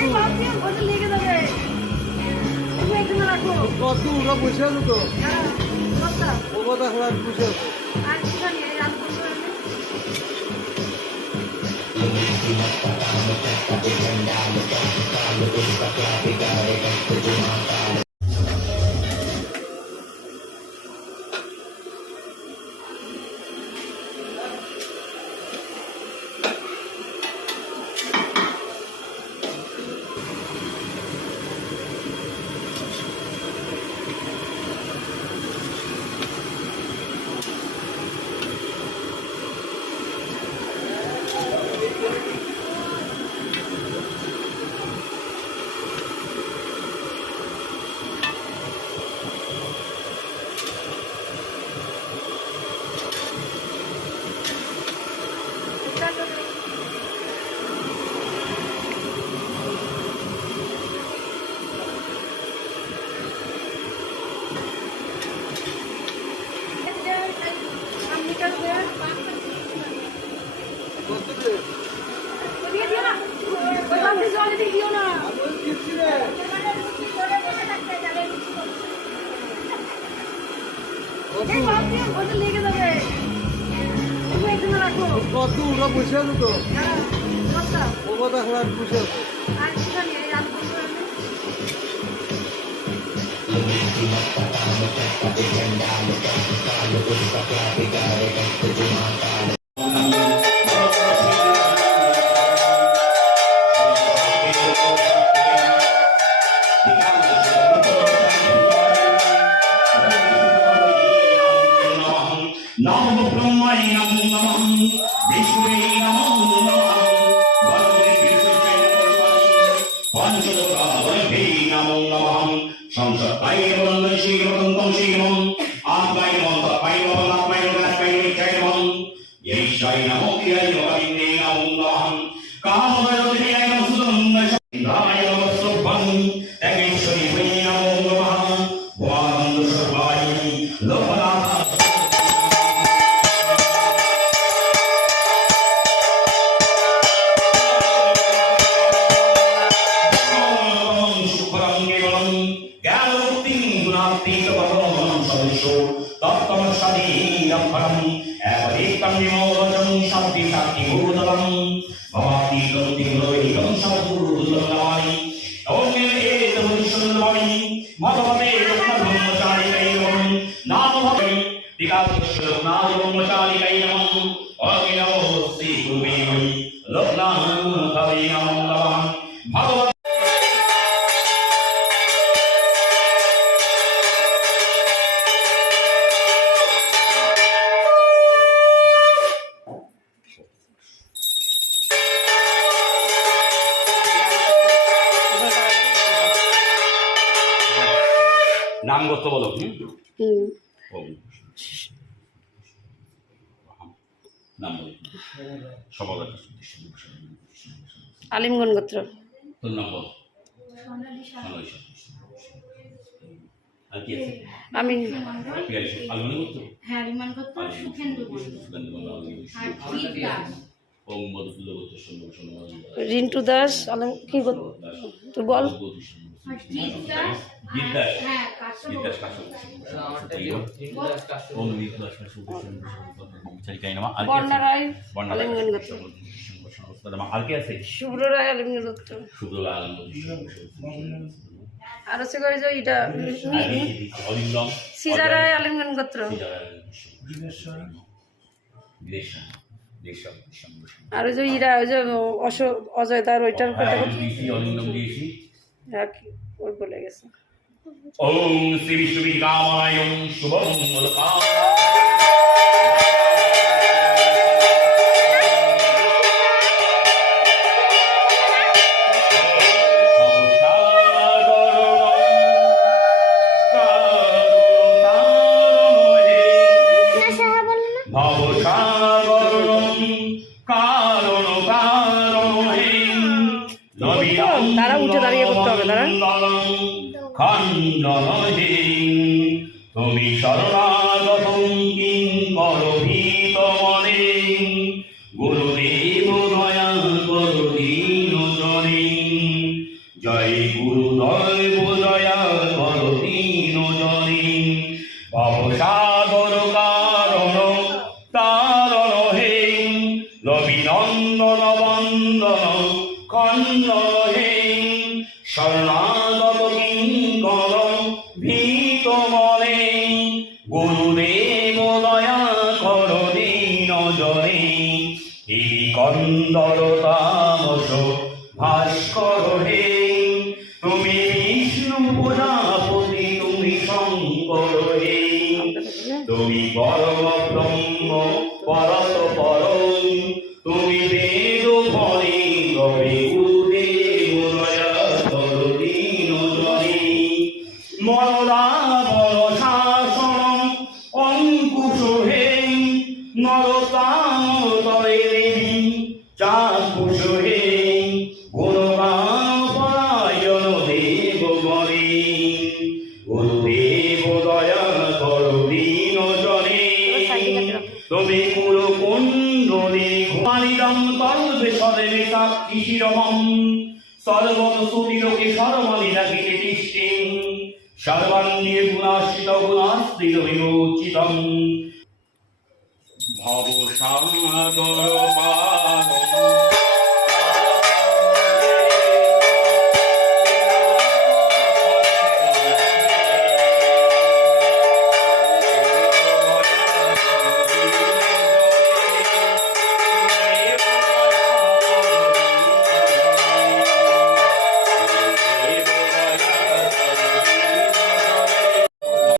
এই বাদ দিয়ে ওটা লেগে যাবে তুমি এখানে রাখো। কত ওরা বসে আছে তো। হ্যাঁ ও কথা আর বসে আছে। আর কি কত ওরা বসে আছে তো ও কথা এখন বসে আছে আর কি নম নম বিষ্ণুবে নম নম ভগবে পঞ্চলোকাবলভে নম নম সংসত্তাই বলন্দ শ্রীরতন্তম শ্রীমম আত্মাই নম তৎপাই নম আত্মাই নম আত্মাই নম জয় নম ঈশাই নম একদিকং বিমোচন শান্তি শান্তি ভূতলম ভবাতীতম তিগ্রৈকম সদ্গুরুদুর্লভানি ওমে এত ভবিষ্যন্বাণী মতমতে ব্রহ্মচারিকৈরম নাম। ভবে দিগাতস্য লোকনাথ দাস? ওম মধুপুল্ল গোত্র, সন্ন্য রিন্টু দাস আলম কি তুই বল। আর। হ্যাঁ হচ্ছে কই যে এটা অলিন্দম সিজা রায় আলিমগঞ্জ গোত্র আর ওই যে ইরা ওই যে অশোক অজয় তার ওইটার কথা হ্যাঁ, ওই বলে গেছে। ওম শ্রী বিকামায় ওম শুভম কিঙ্কর ভীত মনে গুরুদেব দয়া করু দীন জনে জয় গুরু দৈব দয়া করু দীন জনে ভবসাদর কারণ তারণ হে রবিনন্দন বন্দন খন্ড হে শরণাগত কিঙ্কর ভীত মনে গুরুদেব কন্দর তামস ভাস্কর হে। তুমি বিষ্ণু প্রজাপতি তুমি শঙ্কর হে। তুমি পরম ব্রহ্ম পরম তুমি কুলো কুণ্ডলী, ঘুমানিদম তর্বে সদেবে সাক্ষী সর্বত সুতিলোকে সর্বলি ডাকিতে তিষ্ঠিং। সর্বাঙ্গে গুণাশ্রিত গুণাস্তির বিমোচিতম। ভব সাগর পাগল